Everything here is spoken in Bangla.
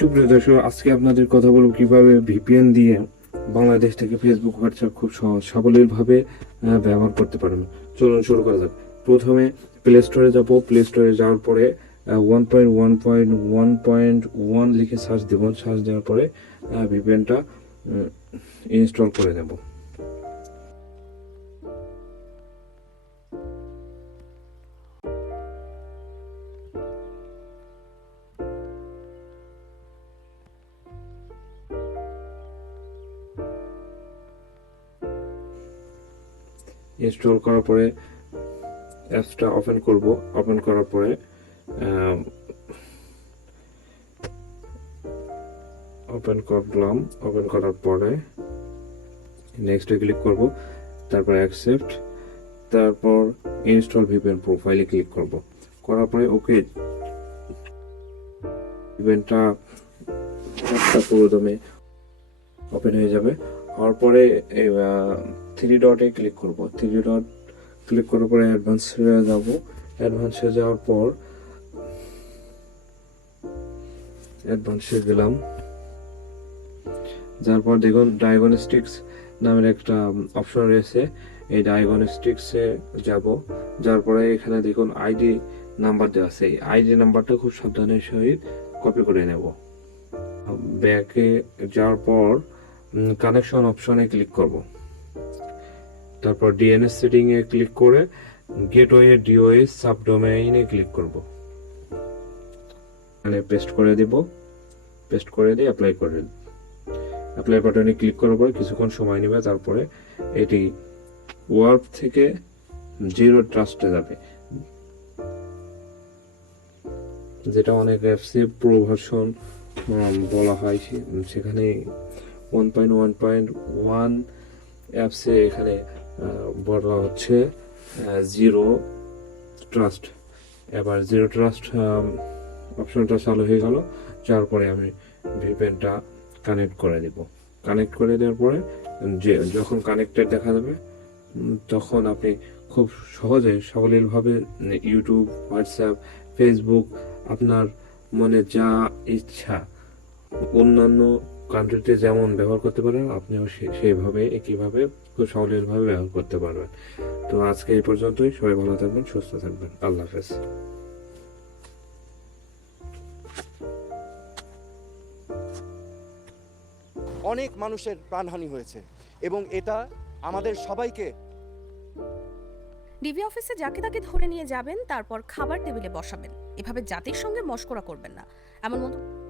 সুপ্রিয় দর্শক, আজকে আপনাদের কথা বলব কীভাবে ভিপিএন দিয়ে বাংলাদেশ থেকে ফেসবুক হোয়াটসঅ্যাপ খুব সহজ, সাবলীলভাবে ব্যবহার করতে পারবেন চলুন শুরু করা যাক। প্রথমে প্লে স্টোরে যাব। প্লে স্টোরে যাওয়ার পরে one point one point one point one লিখে সার্চ দেব। সার্চ দেওয়ার পরে ভিপিএনটা ইনস্টল করে নেব। ইনস্টল করার পরে অ্যাপসটা ওপেন করব। ওপেন করার পরে ওপেন করলাম। ওপেন করার পরে নেক্সটে ক্লিক করব, তারপর অ্যাকসেপ্ট তারপর ইনস্টল ভিপিএন প্রোফাইলে ক্লিক করব। করার পরে ওকে ইভেন্টটা পুরোদমে ওপেন হয়ে যাবে। হওয়ার পরে থ্রি ডটে ক্লিক করব। থ্রি ডট ক্লিক করার পরে অ্যাডভান্সে যাব। অ্যাডভান্সে যাওয়ার পর অ্যাডভান্সে গেলাম। যার পর দেখুন ডায়াগনস্টিক্স নামের একটা অপশন রয়েছে। এই ডায়াগনস্টিক্সে যাব। যার পরে এখানে দেখুন আইডি নাম্বার দেওয়া আছে। এই আইডি নাম্বারটা খুব সাবধানের সহিত কপি করে নেব। ব্যাকে যাওয়ার পর কানেকশন অপশনে ক্লিক করব। তারপর ডিএনএস সেটিং এ ক্লিক করে গেটওয়ে ডিওএস সাবডোমেইনে ক্লিক করব। এখানে পেস্ট করে দিব। পেস্ট করে দিয়ে অ্যাপ্লাই করে অ্যাপ্লাই বাটনে ক্লিক করার পর কিছুক্ষণ সময় নেবে, তারপরে এটি ওয়ার্প থেকে জিরো ট্রাস্টে যাবে। যেটা অনেক অ্যাপসে প্রো ভার্সন বলা হয় সেখানে one point one point one অ্যাপসে এখানে বলা হচ্ছে জিরো ট্রাস্ট এবার জিরো ট্রাস্ট অপশনটা চালু হয়ে গেল, যার পরে আমি ভিপেনটা কানেক্ট করে দিব। কানেক্ট করে দেওয়ার পরে, যে যখন কানেক্টেড দেখা যাবে তখন আপনি খুব সহজে, সাবলীলভাবে ইউটিউব হোয়াটসঅ্যাপ ফেসবুক আপনার মনে যা ইচ্ছা, অন্যান্য কান্ট্রিতে যেমন ব্যবহার করতে পারেন আপনিও সেইভাবে একইভাবে খুব সাবলীলভাবে ব্যবহার করতে পারবেন। তো আজকে এই পর্যন্তই। সবাই ভালো থাকবেন সুস্থ থাকবেন। আল্লাহ হাফেজ। অনেক মানুষের প্রাণহানি হয়েছে এবং এটা আমাদের সবাইকে ডিবি অফিসে যাকে তাকে ধরে নিয়ে যাবেন তারপর খাবার টেবিলে বসাবেন। এভাবে জাতির সঙ্গে মশকরা করবেন না। এমন মতো